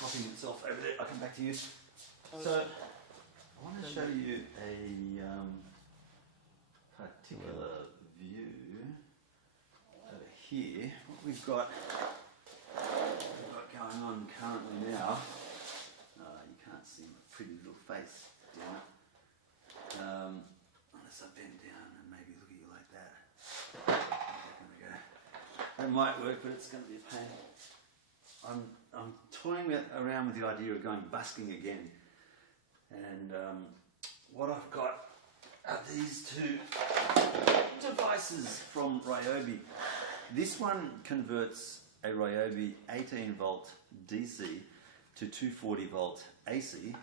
popping itself over there. I'll come back to you. So, I want to show you a particular view over here. What we've got going on currently now. You can't see my pretty little face down it. Unless I bend down and maybe look at you like that. There we go. That might work, but it's going to be a pain. I'm toying around with the idea of going busking again. And what I've got are these two devices from Ryobi. This one converts a Ryobi 18 volt DC to 240 volt AC,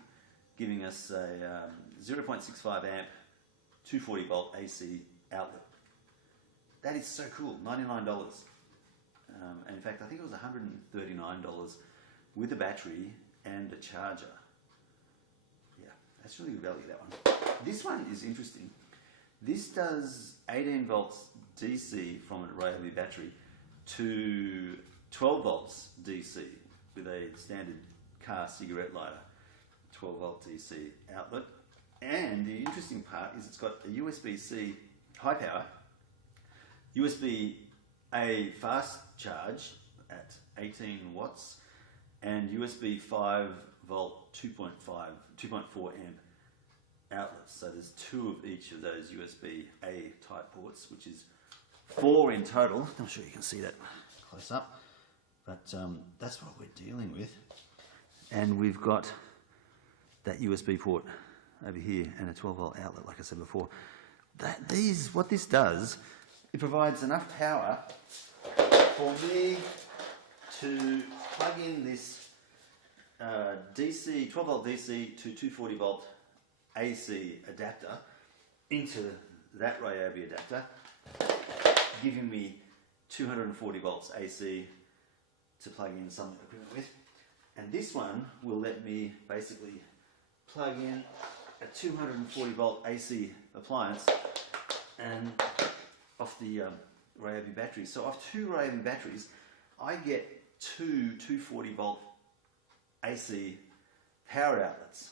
giving us a 0.65 amp 240 volt AC outlet. That is so cool, $99. And in fact, I think it was $139 with a battery and a charger. Yeah, that's really good value, that one. This one is interesting. This does 18 volts DC from a Ryobi battery to 12 volts DC with a standard car cigarette lighter, 12 volt DC outlet. And the interesting part is it's got a USB-C high power, USB-A fast charge at 18 watts, and USB 5 volt 2.4 amp outlets. So there's two of each of those USB-A type ports, which is 4 in total. I'm sure you can see that close up, but that's what we're dealing with. And we've got that USB port over here and a 12 volt outlet, like I said before. What this does, it provides enough power for me to plug in this DC, 12 volt DC to 240 volt AC adapter into that Ryobi adapter, giving me 240 volts AC to plug in some equipment with. And this one will let me basically plug in a 240 volt AC appliance and off the Ryobi batteries. So off two Ryobi batteries, I get two 240 volt AC power outlets,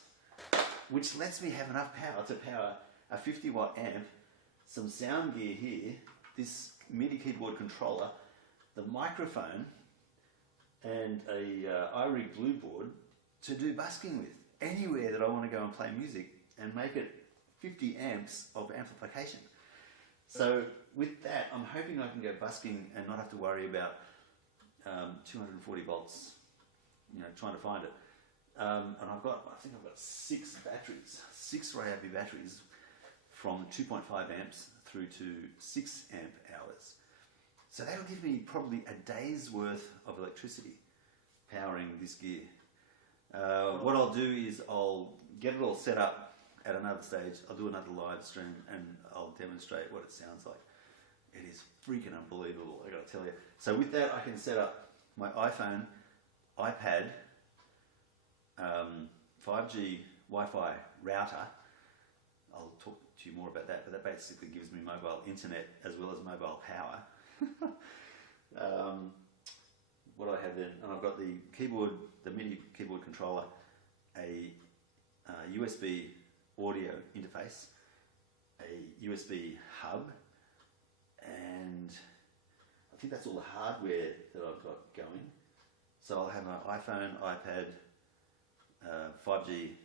which lets me have enough power to power a 50 watt amp, some sound gear here, this MIDI keyboard controller, the microphone, and a iRig Blue board to do busking with anywhere that I want to go and play music and make it 50 amps of amplification. So with that, I'm hoping I can go busking and not have to worry about 240 volts, trying to find it. And I think I've got 6 batteries, 6 Ryobi batteries from 2.5 amps through to 6 amp hours. So that'll give me probably a day's worth of electricity powering this gear. What I'll do is I'll get it all set up at another stage. I'll do another live stream and I'll demonstrate what it sounds like. It is freaking unbelievable, I gotta tell you. So with that, I can set up my iPhone, iPad, 5G Wi-Fi router. I'll talk to you more about that, but that basically gives me mobile internet as well as mobile power. What do I have then? And I've got the keyboard, the MIDI keyboard controller, a USB audio interface, a USB hub, and I think that's all the hardware that I've got going. So I'll have my iPhone, iPad, 5G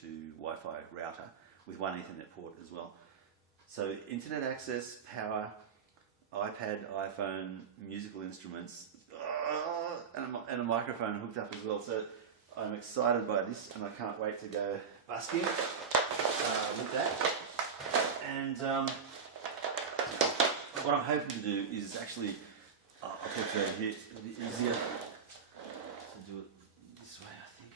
to Wi-Fi router with one Ethernet port as well. So internet access, power, iPad, iPhone, musical instruments, and a microphone hooked up as well. So I'm excited by this and I can't wait to go busking with that. And what I'm hoping to do is actually, I'll put it over here, it'll be easier to do it this way, I think.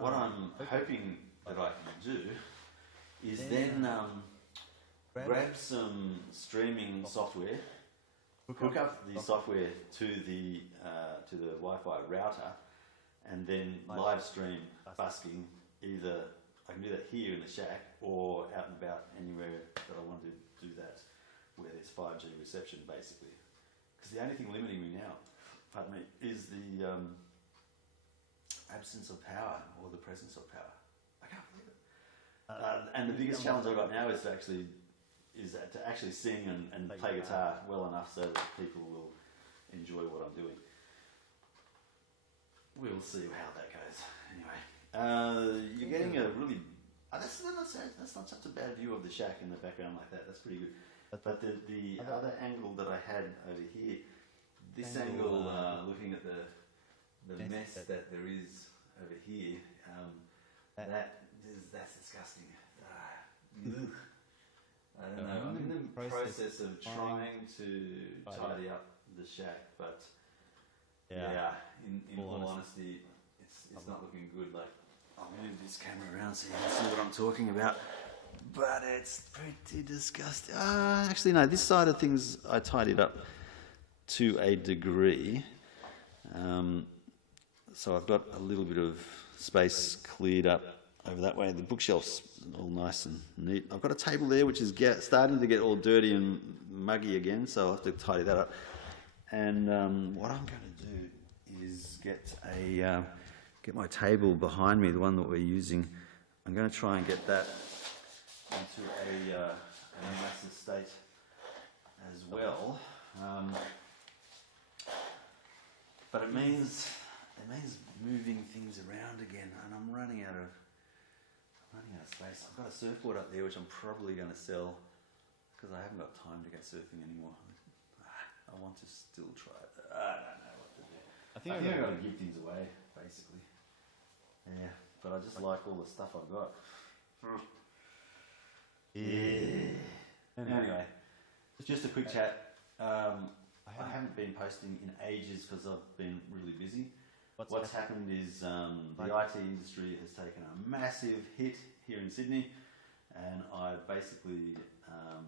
What I'm hoping that I can do is then grab some streaming software, hook up the software to the Wi-Fi router, and then live stream busking. Either I can do that here in the shack or out and about anywhere that I want to do that, where there's 5G reception basically. Because the only thing limiting me now pardon me, is the absence of power or the presence of power. I can't believe it. And the biggest challenge I've got now is to actually sing and play guitar well enough so that people will enjoy what I'm doing. We'll see how that goes. Anyway, you're getting a really... that's not such a bad view of the shack in the background like that. That's pretty good. But the other angle that I had over here, this angle looking at the mess that there is over here, that's disgusting. I don't know. I'm in the process of trying to tidy up the shack, but in all honesty, it's not looking good. Like, I'll move this camera around so you can see what I'm talking about. But it's pretty disgusting. Actually, no, this side of things I tidied up to a degree. So I've got a little bit of space cleared up over that way. The bookshelf's all nice and neat. I've got a table there which is starting to get all dirty and muggy again, so I'll have to tidy that up. And what I'm going to do is get my table behind me, the one that we're using. I'm going to try and get that into an nicer state as well. But it means moving things around again, and I'm running out of space. I've got a surfboard up there which I'm probably going to sell because I haven't got time to go surfing anymore. I want to still try it. I don't know what to do. I think I've got to give things away, basically. Yeah, but I just like all the stuff I've got. Yeah. Anyway, just a quick chat. I haven't been posting in ages because I've been really busy. What's happened is the IT industry has taken a massive hit here in Sydney, and I basically have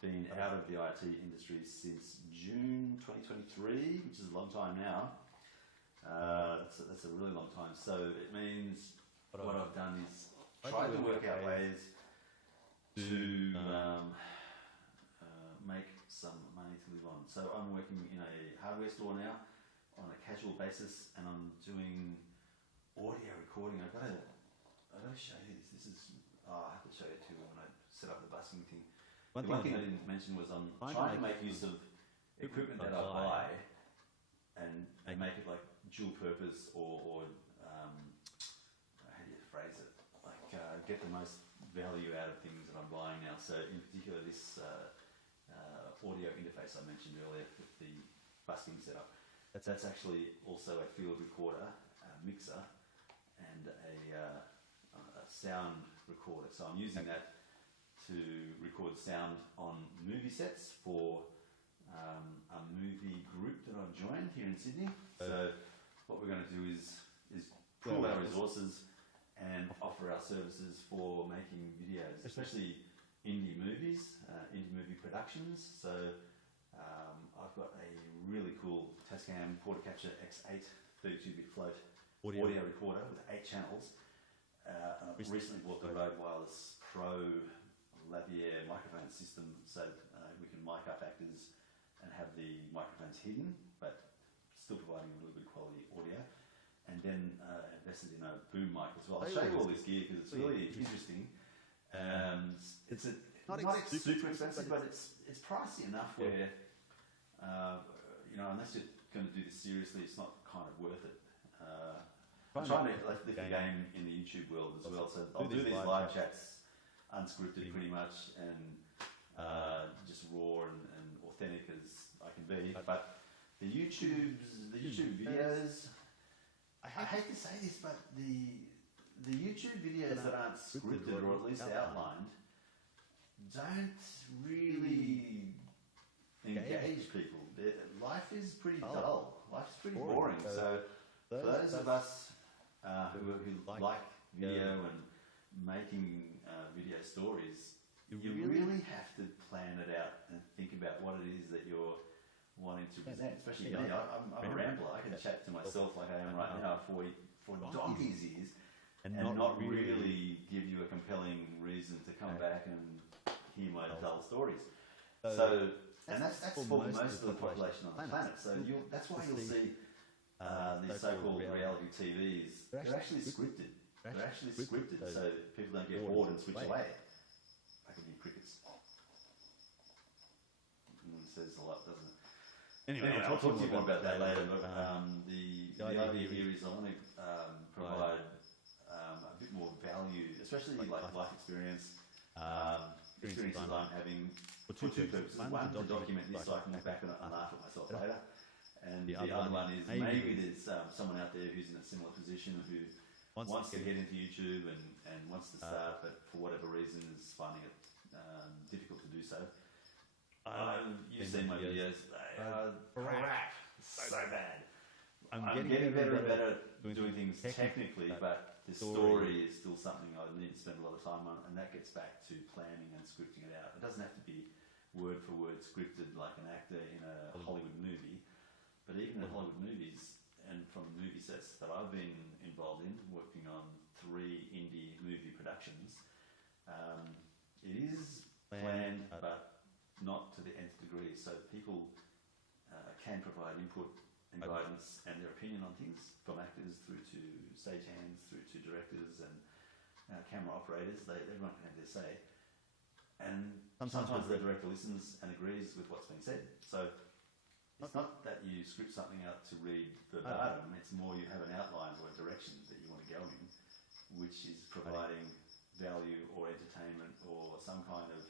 been out of the IT industry since June 2023, which is a long time now. That's a really long time. So it means what I've done is try to work out ways to make some money to live on. So I'm working in a hardware store now on a casual basis, and I'm doing audio recording. I've got to show you this. I have to show you too when I set up the busking thing. One thing I didn't mention was I'm trying to make use of equipment that I buy and make it like dual purpose or how do you phrase it? Like get the most value out of things that I'm buying now. So in particular this audio interface I mentioned earlier with the busking setup. That's actually also a field recorder, a mixer, and a sound recorder. So I'm using that to record sound on movie sets for a movie group that I've joined here in Sydney. So what we're going to do is pool our resources and offer our services for making videos, especially indie movies, indie movie productions. So I've got a really cool Tascam Portacapture X8 32-bit float audio recorder with 8 channels. And I've recently bought the Rode Wireless Pro lavalier microphone system so we can mic up actors and have the microphones hidden, but still providing a really good quality audio. And then invested in a boom mic as well. I'll show you all this gear because it's really interesting. It's not super expensive, but it's pricey enough where unless you're going to do this seriously, it's not kind of worth it. I'm trying to lift the game in the YouTube world as well, so I'll do these live chats unscripted pretty much and just raw and authentic as I can be. But the YouTube videos, I hate to say this, but the YouTube videos that aren't scripted or at least outlined don't really engage people. Life is pretty dull. Life's pretty boring. So for those of us who like video and making video stories, you really have to plan it out and think about what it is that you're wanting to present. Especially me, I'm a rambler. I can chat to myself like I am right now for donkey's ears and not really give you a compelling reason to come back and hear my dull stories. So And that's for most of the population on the planet. So that's why you'll see these so-called reality TVs. They're actually scripted. They're actually scripted so people don't get bored and switch away. I can hear crickets. It says a lot, doesn't it? Anyway, I'll talk to you more about that later. But the idea here is I want to provide a bit more value, especially like life experience, experiences I'm having for two purposes. One, to document this so I can look back and laugh at myself later. And the other one is maybe there's someone out there who's in a similar position who wants to get into YouTube and wants to start, but for whatever reason is finding it difficult to do so. You've seen my videos. They are crap. So bad. I'm getting better and better doing things technically, but the story is still something I need to spend a lot of time on, and that gets back to planning and scripting it out. It doesn't have to be word for word scripted like an actor in a Hollywood movie, but even in Hollywood movies and from movie sets that I've been involved in, working on 3 indie movie productions, it is planned, but not to the nth degree. So people can provide input and guidance and their opinion on things, from actors through to stagehands, through to directors and camera operators. Everyone can have their say. And sometimes the director listens and agrees with what's being said. So it's not that you script something out to read verbatim, it's more you have an outline or a direction that you want to go in, which is providing value or entertainment or some kind of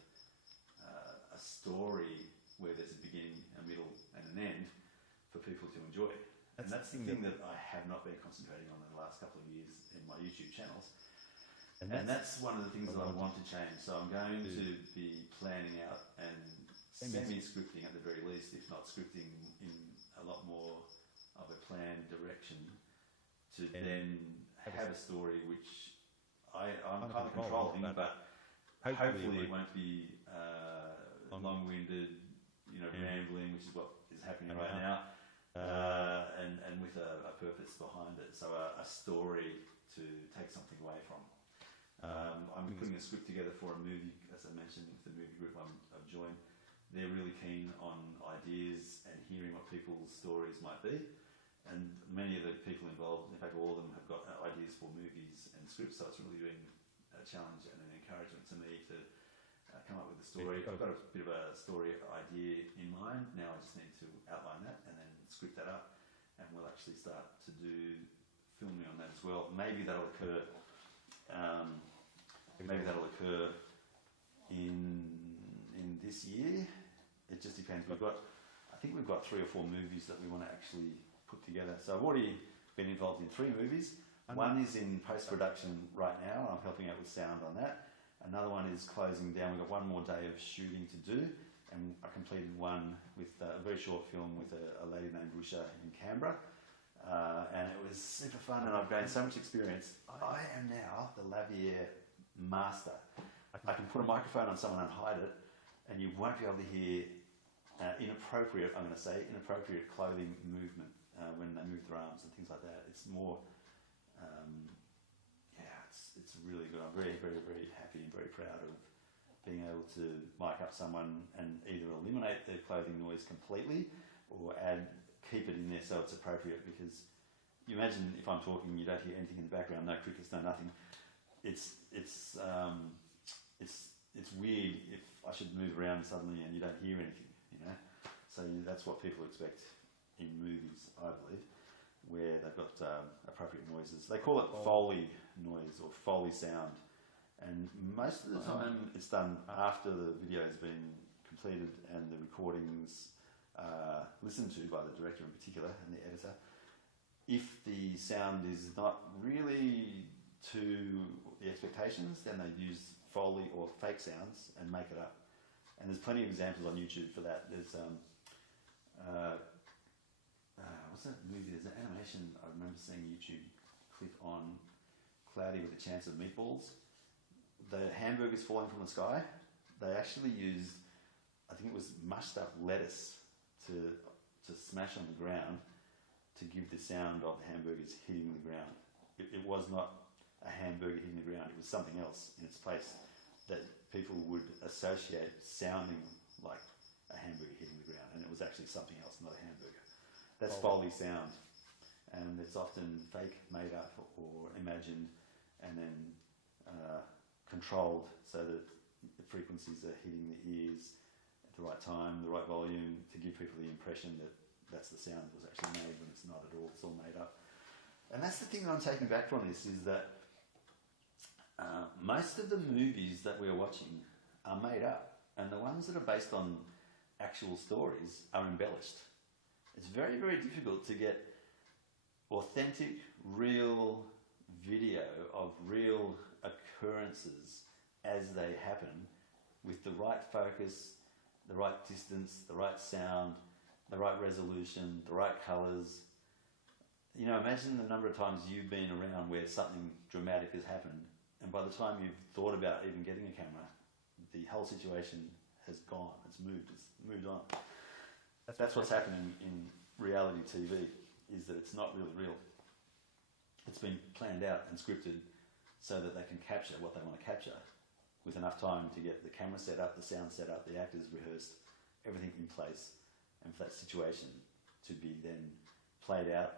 a story where there's a beginning, a middle and an end for people to enjoy. And that's the thing that I have not been concentrating on in the last couple of years in my YouTube channels. And that's one of the things that I want to change. So I'm going to be planning out and semi-scripting at the very least, if not scripting in a lot more of a planned direction, to then have a story which I'm kind of controlling, but hopefully it won't be long-winded, rambling, which is what is happening right now, and with a purpose behind it. So a story to take something away from. I'm putting a script together for a movie, as I mentioned, with the movie group I've joined. They're really keen on ideas and hearing what people's stories might be. And many of the people involved, in fact all of them, have got ideas for movies and scripts, so it's really been a challenge and an encouragement to me to come up with a story. I've got a bit of a story idea in mind, now I just need to outline that and then script that up, and we'll actually start to do filming on that as well. Maybe that'll occur in this year. It just depends. I think we've got 3 or 4 movies that we want to actually put together. So I've already been involved in 3 movies. One is in post-production right now, and I'm helping out with sound on that. Another one is closing down. We've got 1 more day of shooting to do, and I completed one with a very short film with a lady named Rusha in Canberra, and it was super fun, and I've gained so much experience. I am now the lavalier master. I can put a microphone on someone and hide it, and you won't be able to hear inappropriate clothing movement when they move their arms and things like that. It's more, it's really good. I'm very, very, very happy and very proud of being able to mic up someone and either eliminate their clothing noise completely or keep it in there so it's appropriate. Because you imagine if I'm talking, you don't hear anything in the background, no crickets, no nothing. It's weird if I should move around suddenly and you don't hear anything, So that's what people expect in movies, I believe, where they've got appropriate noises. They call it Foley noise or Foley sound, and most of the time it's done after the video has been completed and the recordings listened to by the director in particular and the editor. If the sound is not really to the expectations, then they use Foley or fake sounds and make it up. And there's plenty of examples on YouTube for that. There's what's that movie? There's an animation I remember seeing a YouTube clip on Cloudy with a Chance of Meatballs. The hamburgers falling from the sky, they actually used, I think it was mushed up lettuce to smash on the ground to give the sound of hamburgers hitting the ground. It was not a hamburger hitting the ground, it was something else in its place that people would associate sounding like a hamburger hitting the ground, and it was actually something else, not a hamburger. That's Foley sound, and it's often fake, made up, or imagined, and then controlled so that the frequencies are hitting the ears at the right time, the right volume, to give people the impression that that's the sound that was actually made, when it's not at all. It's all made up. And that's the thing that I'm taking back from this, is that most of the movies that we're watching are made up, and the ones that are based on actual stories are embellished. It's very, very difficult to get authentic, real video of real occurrences as they happen, with the right focus, the right distance, the right sound, the right resolution, the right colours. You know, imagine the number of times you've been around where something dramatic has happened, and by the time you've thought about even getting a camera, the whole situation has gone, it's moved on. That's what's happening in reality TV, is that it's not really real. It's been planned out and scripted so that they can capture what they want to capture, with enough time to get the camera set up, the sound set up, the actors rehearsed, everything in place, and for that situation to be then played out.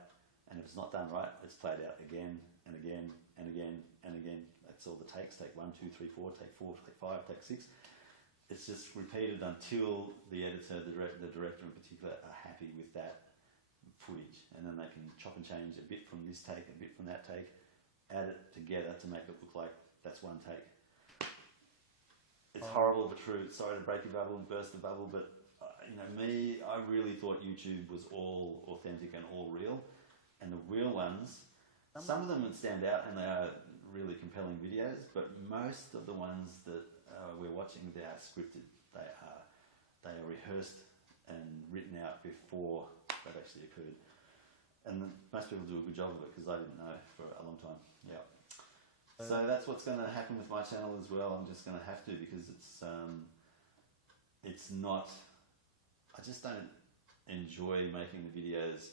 And if it's not done right, it's played out again and again and again and again. That's all the takes. Take 1, 2, 3, 4, take 4, take 5, take 6. It's just repeated until the editor, the director in particular, are happy with that footage, and then they can chop and change a bit from this take, a bit from that take, add it together to make it look like that's one take. It's horrible but true. Sorry to break your bubble and burst the bubble, but you know, me, I really thought YouTube was all authentic and all real, and the real ones, some of them would stand out and they are really compelling videos, but most of the ones that we're watching, they are scripted. They are rehearsed and written out before they've actually occurred. And most people do a good job of it, because I didn't know for a long time. Yeah. So that's what's going to happen with my channel as well. I'm just going to have to, because it's not. I just don't enjoy making the videos.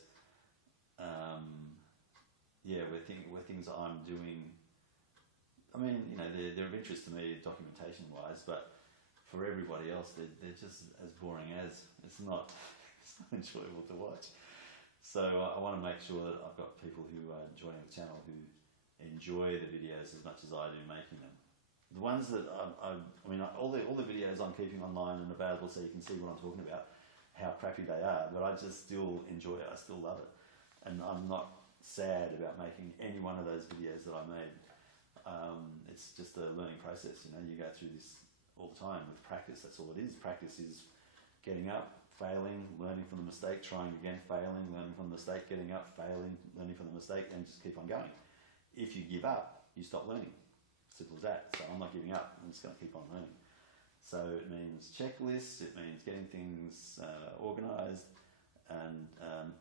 Where things I'm doing. I mean, you know, they're of interest to me documentation-wise, but for everybody else, they're just as boring as. It's not enjoyable to watch. So I want to make sure that I've got people who are joining the channel who enjoy the videos as much as I do making them. The ones that all the videos I'm keeping online and available, so you can see what I'm talking about, how crappy they are, but I just still enjoy it. I still love it, and I'm not sad about making any one of those videos that I made. It's just a learning process. You know, you go through this all the time with practice. That's all it is. Practice is getting up, failing, learning from the mistake, trying again, failing, learning from the mistake, getting up, failing, learning from the mistake, and just keep on going. If you give up, you stop learning. Simple as that. So I'm not giving up. I'm just going to keep on learning. So it means checklists. It means getting things organised, and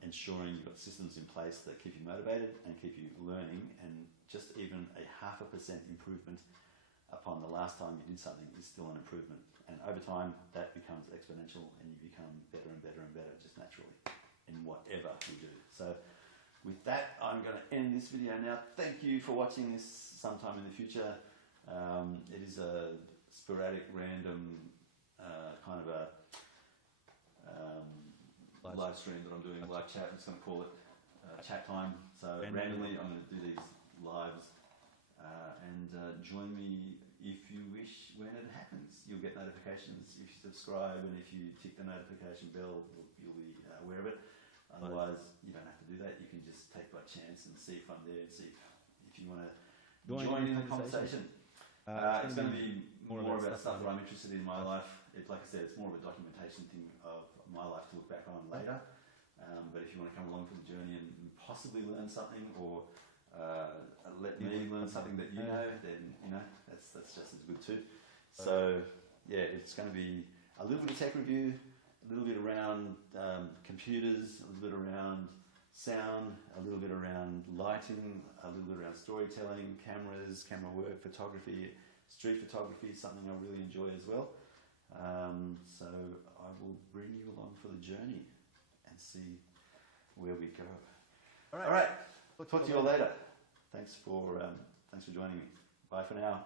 ensuring you've got systems in place that keep you motivated and keep you learning. And just even a 0.5% improvement upon the last time you did something is still an improvement. And over time, that becomes exponential, and you become better and better and better, just naturally, in whatever you do. So with that, I'm going to end this video now. Thank you for watching this sometime in the future. It is a sporadic, random kind of a live stream that I'm doing, live chat. I'm just going to call it chat time. So randomly, I'm going to do these lives, and join me if you wish when it happens. You'll get notifications if you subscribe, and if you tick the notification bell, you'll be aware of it. Otherwise, you don't have to do that. You can just take by chance and see if I'm there, and see if you want to join in the conversation. It's going to be more about stuff that I'm interested in my life. Like I said, it's more of a documentation thing of my life to look back on later. But if you want to come along for the journey and possibly learn something, or let me learn something that you know, then you know that's just as good too. So yeah, it's going to be a little bit of tech review, a little bit around computers, a little bit around sound, a little bit around lighting, a little bit around storytelling, cameras, camera work, photography, street photography is something I really enjoy as well. So I will bring you along for the journey and see where we go. All right. Talk to you all later. Thanks for joining me. Bye for now.